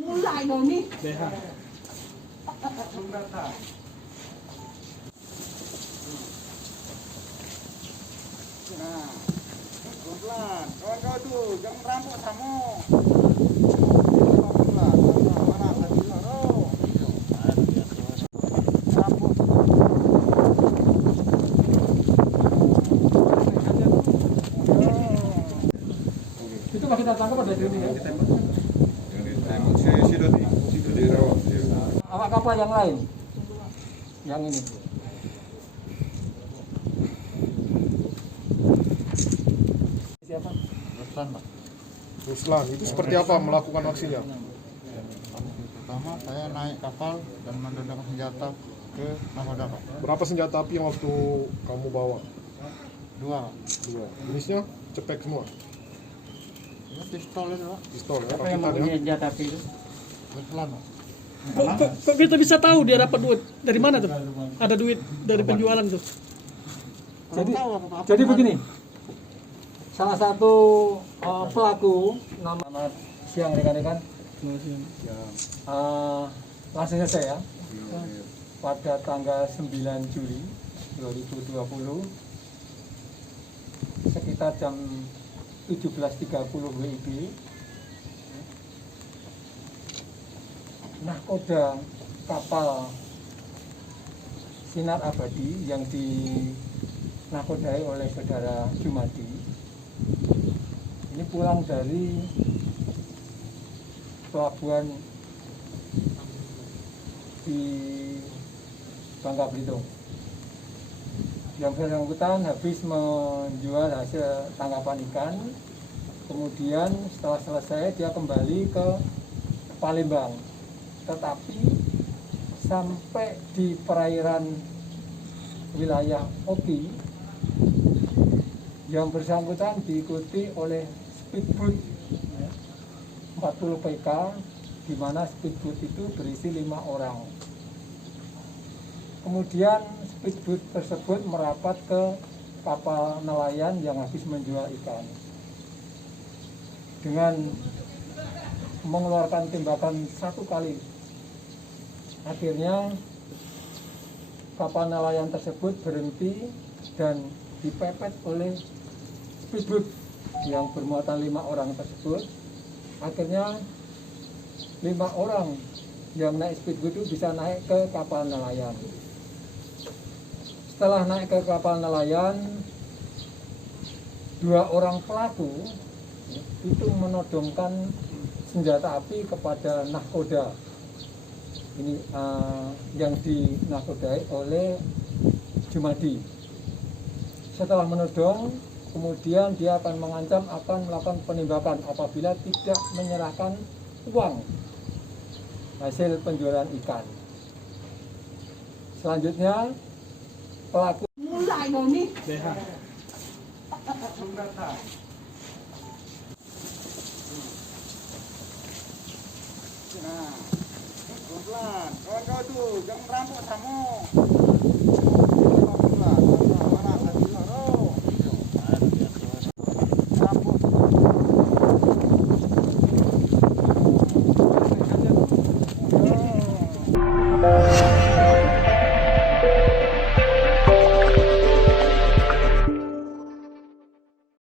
Mulai dong nih. Nah, pelan, kawan-kawan tuh, jangan rampok kamu. Pelan, mana tadi lo? Rampok. Itu masih kita tangkap ada di sini ya? Yang ditembak si Dodi dirawat. Awak kapal yang lain? Yang ini? Siapa? Ruslan, itu seperti apa melakukan aksinya? Pertama saya naik kapal dan menendang senjata ke nakoda, Pak. Berapa senjata api yang waktu kamu bawa? Dua. Jenisnya cepek semua? Ini pistol itu, Pak. Pistol ya? Apa yang Rakitan ya? mempunyai senjata api itu? Ruslan, Pak. Kok kita bisa tahu dia dapat duit dari mana tuh? Ada duit dari penjualan tuh? Jadi, Kurang tahu apa-apa. jadi begini, salah satu pelaku nama siang rekan-rekan, langsung selesai ya, pada tanggal 9 Juli 2020 sekitar jam 17.30 WIB, nahkoda kapal Sinar Abadi yang dinakodai oleh saudara Jumadi ini pulang dari pelabuhan di Bangka Belitung. Yang bersangkutan habis menjual hasil tangkapan ikan, kemudian setelah selesai dia kembali ke Palembang, tetapi sampai di perairan wilayah Oki yang bersangkutan diikuti oleh speedboat 40 PK, di mana speedboat itu berisi 5 orang. Kemudian speedboat tersebut merapat ke kapal nelayan yang habis menjual ikan dengan mengeluarkan tembakan 1 kali. Akhirnya kapal nelayan tersebut berhenti dan dipepet oleh speedboat yang bermuatan 5 orang tersebut. Akhirnya 5 orang yang naik speedboat itu bisa naik ke kapal nelayan. Setelah naik ke kapal nelayan, 2 orang pelaku itu menodongkan senjata api kepada nahkoda ini yang dinakodai oleh Jumadi. Setelah menodong, kemudian dia akan mengancam akan melakukan penembakan apabila tidak menyerahkan uang hasil penjualan ikan. Selanjutnya pelaku Mulai dong nih. Nah, pelan, kawan-kawan tuh, jangan rampok kamu.